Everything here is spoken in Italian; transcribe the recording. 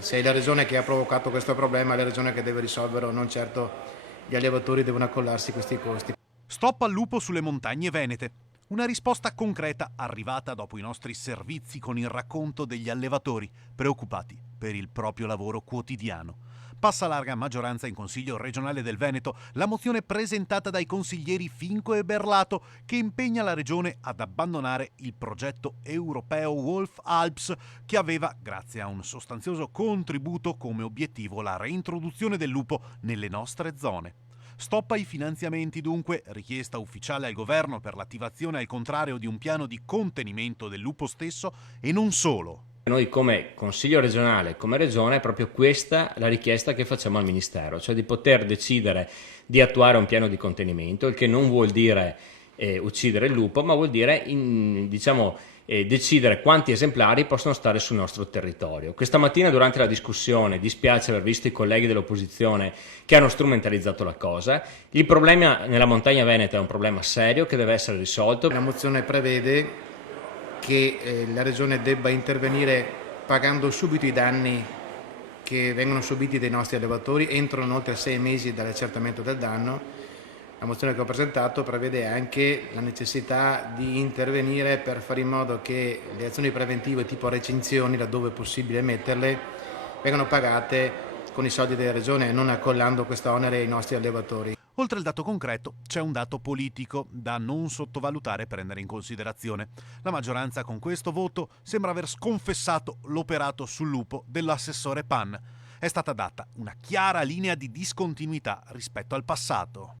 Se è la regione che ha provocato questo problema, è la regione che deve risolverlo, non certo gli allevatori devono accollarsi questi costi. Stop al lupo sulle montagne venete. Una risposta concreta arrivata dopo i nostri servizi con il racconto degli allevatori preoccupati per il proprio lavoro quotidiano. Passa a larga maggioranza in Consiglio regionale del Veneto la mozione presentata dai consiglieri Finco e Berlato che impegna la regione ad abbandonare il progetto europeo Wolf Alps che aveva, grazie a un sostanzioso contributo, come obiettivo la reintroduzione del lupo nelle nostre zone. Stop ai finanziamenti dunque, richiesta ufficiale al governo per l'attivazione al contrario di un piano di contenimento del lupo stesso e non solo. Noi come Consiglio regionale, come Regione, è proprio questa la richiesta che facciamo al Ministero, cioè di poter decidere di attuare un piano di contenimento, il che non vuol dire uccidere il lupo, ma vuol dire decidere quanti esemplari possono stare sul nostro territorio. Questa mattina durante la discussione dispiace aver visto i colleghi dell'opposizione che hanno strumentalizzato la cosa. Il problema nella montagna veneta è un problema serio che deve essere risolto. La mozione prevede che la regione debba intervenire pagando subito i danni che vengono subiti dai nostri allevatori entro non oltre 6 mesi dall'accertamento del danno. La mozione che ho presentato prevede anche la necessità di intervenire per fare in modo che le azioni preventive tipo recinzioni, laddove è possibile metterle, vengano pagate con i soldi della regione e non accollando questo onere ai nostri allevatori. Oltre al dato concreto, c'è un dato politico da non sottovalutare e prendere in considerazione. La maggioranza con questo voto sembra aver sconfessato l'operato sul lupo dell'assessore Pan. È stata data una chiara linea di discontinuità rispetto al passato.